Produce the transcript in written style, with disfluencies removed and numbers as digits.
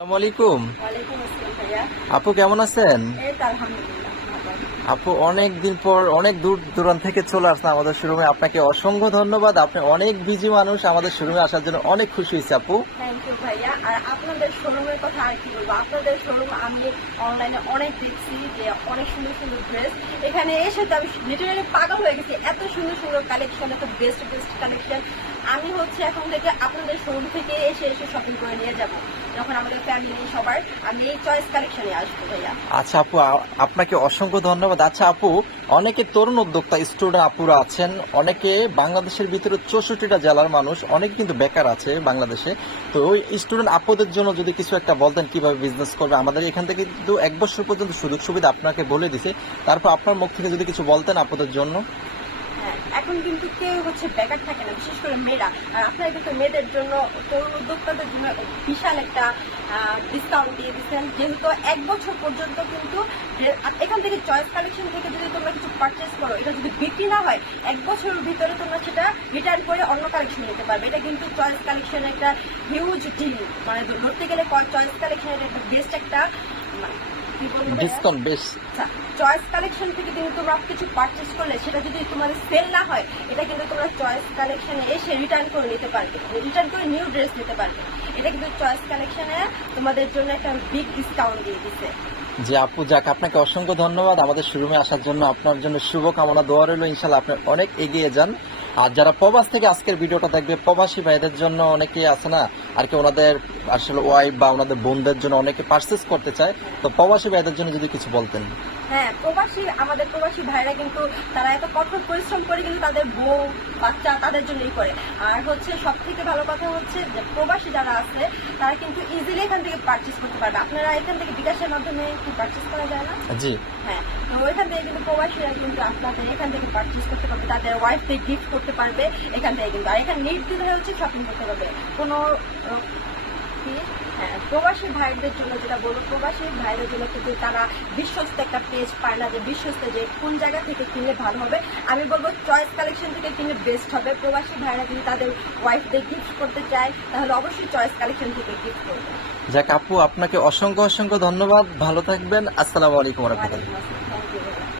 আসসালামু আলাইকুম। ওয়ালাইকুম আসসালাম ভাইয়া। আপু কেমন আছেন? এই তো আলহামদুলিল্লাহ ভালো। আপু অনেক দিন পর অনেক দূর দূরান্ত থেকে চলে আসছেন আমাদের শোরুমে, আপনাকে অসংখ্য ধন্যবাদ। আপনি অনেক বিজি মানুষ, আমাদের শোরুমে আসার জন্য অনেক খুশি হয়েছি আপু। থ্যাংক ইউ ভাইয়া। আর আপনাদের শোরুমের কথা আর কি বলবো, আপনাদের শোরুম আমি অনলাইনে অনেক দেখছি যে অনেক সুন্দর সুন্দর ড্রেস। এখানে এসে তো আমি লিটারালি পাগল হয়ে গেছি, এত সুন্দর সুন্দর কালেকশন, এত বেস্ট বেস্ট কালেকশন। আমি হচ্ছে এখন থেকে আপনাদের শোরুম থেকে এসে এসে শপিং করে নিয়ে যাব, যখন আমাদের ফ্যামিলি সবার আমি এই চয়েস কালেকশনে আসবো ভাইয়া। আচ্ছা আপু, আপনাকে অসংখ্য ধন্যবাদ। আচ্ছা আপু, অনেকে তরুণ উদ্যোক্তা স্টুডেন্ট আপুরা আছেন, অনেকে বাংলাদেশের ভিতরে 64টা জেলার মানুষ, অনেকে কিন্তু বেকার আছে বাংলাদেশে। তো ওই স্টুডেন্ট আপুদের জন্য যদি কিছু একটা বলতেন কিভাবে বিজনেস করবে, আমাদের এখান থেকে কিন্তু 1 বছর পর্যন্ত সুযোগ সুবিধা আপনাকে বলে দিছে, তারপর আপনার মুখ থেকে যদি কিছু বলতেন আপুদের জন্য। হ্যাঁ, এখন কিন্তু কেউ হচ্ছে বেকার থাকে না, বিশেষ করে মেয়েরা। আর আপনারা কিন্তু মেয়েদের জন্য, তরুণ উদ্যোক্তাদের জন্য বিশাল একটা ডিসকাউন্ট দিয়ে দিচ্ছেন, যেহেতু 1 বছর পর্যন্ত কিন্তু এখান থেকে চয়েস কালেকশন থেকে যদি তোমরা কিছু পারচেস করো, এটা যদি বিক্রি না হয় 1 বছরের ভিতরে তোমরা সেটা রিটার্ন করে অন্য কালেকশন নিতে পারবে। এটা কিন্তু চয়েস কালেকশন একটা হিউজ ডিল, মানে ধরতে গেলে চয়েস কালেকশনের একটা বেস্ট একটা কি বলবো ভাইয়া? ডিসকাউন্ট বেশ। চয়েস কালেকশন থেকে কিন্তু তোমরা কিছু পারচেস করলে সেটা যদি তোমাদের সেল না হয়, এটা কিন্তু তোমরা চয়েস কালেকশনে এসে রিটার্ন করে নিতে পারবে, রিটার্ন করে নিউ ড্রেস নিতে পারবে। এটা কিন্তু চয়েস কালেকশনে তোমাদের জন্য একটা বিগ ডিসকাউন্ট দিয়ে দিচ্ছে। জি আপু, যাক আপনাকে অসংখ্য ধন্যবাদ আমাদের শোরুমে আসার জন্য। আপনার জন্য শুভকামনা, দোয়া রইল, ইনশাল্লাহ আপনি অনেক এগিয়ে যান। আর যারা প্রবাস থেকে আজকের ভিডিওটা দেখবে, প্রবাসী ভাইদের জন্য অনেকেই আছে না আর কি, ওনাদের আসলে ওয়াইফ বা ওনাদের বোনদের জন্য অনেকে পারচেস করতে চায়, তো প্রবাসী ভাইদের জন্য যদি কিছু বলতেন। হ্যাঁ, আমাদের প্রবাসী ভাইরা কিন্তু তারা এত কঠোর পরিশ্রম করে কিন্তু তাদের বউ বাচ্চা তাদের জন্যই করে। আর হচ্ছে সব থেকে ভালো কথা হচ্ছে যে প্রবাসী যারা আছে তারা কিন্তু ইজিলি এখান থেকে পারচেস করতে পারবে। আপনারা এখান থেকে বিকাশের মাধ্যমে কি পারচেস করা যায় না? জি হ্যাঁ, তো এখান থেকে কিন্তু প্রবাসীরা কিন্তু আপনাদের এখান থেকে পারচেস করতে পারবে, তাদের ওয়াইফদের গিফট করতে পারবে এখান থেকে কিন্তু। আর এখানে নির্দ্বিধায় হচ্ছে শপিং করতে পারবে, কোনো হ্যাঁ, প্রবাসী ভাইদের জন্য যেটা বলবো, প্রবাসী ভাইদের জন্য কিন্তু তারা বিশ্বস্ত একটা পেজ পায় না, যে বিশ্বস্ত যে কোন জায়গা থেকে কিনলে ভালো হবে। আমি বলবো চয়েস কালেকশন থেকে কিনলে বেস্ট হবে। প্রবাসী ভাইরা যদি তাদের ওয়াইফদের গিফট করতে চায় তাহলে অবশ্যই চয়েস কালেকশন থেকে গিফট করবে। যাক আপু, আপনাকে অসংখ্য অসংখ্য ধন্যবাদ, ভালো থাকবেন। আসসালামু আলাইকুম ওয়া রাহমাতুল্লাহ। ওয়ালাইকুম আসসালাম।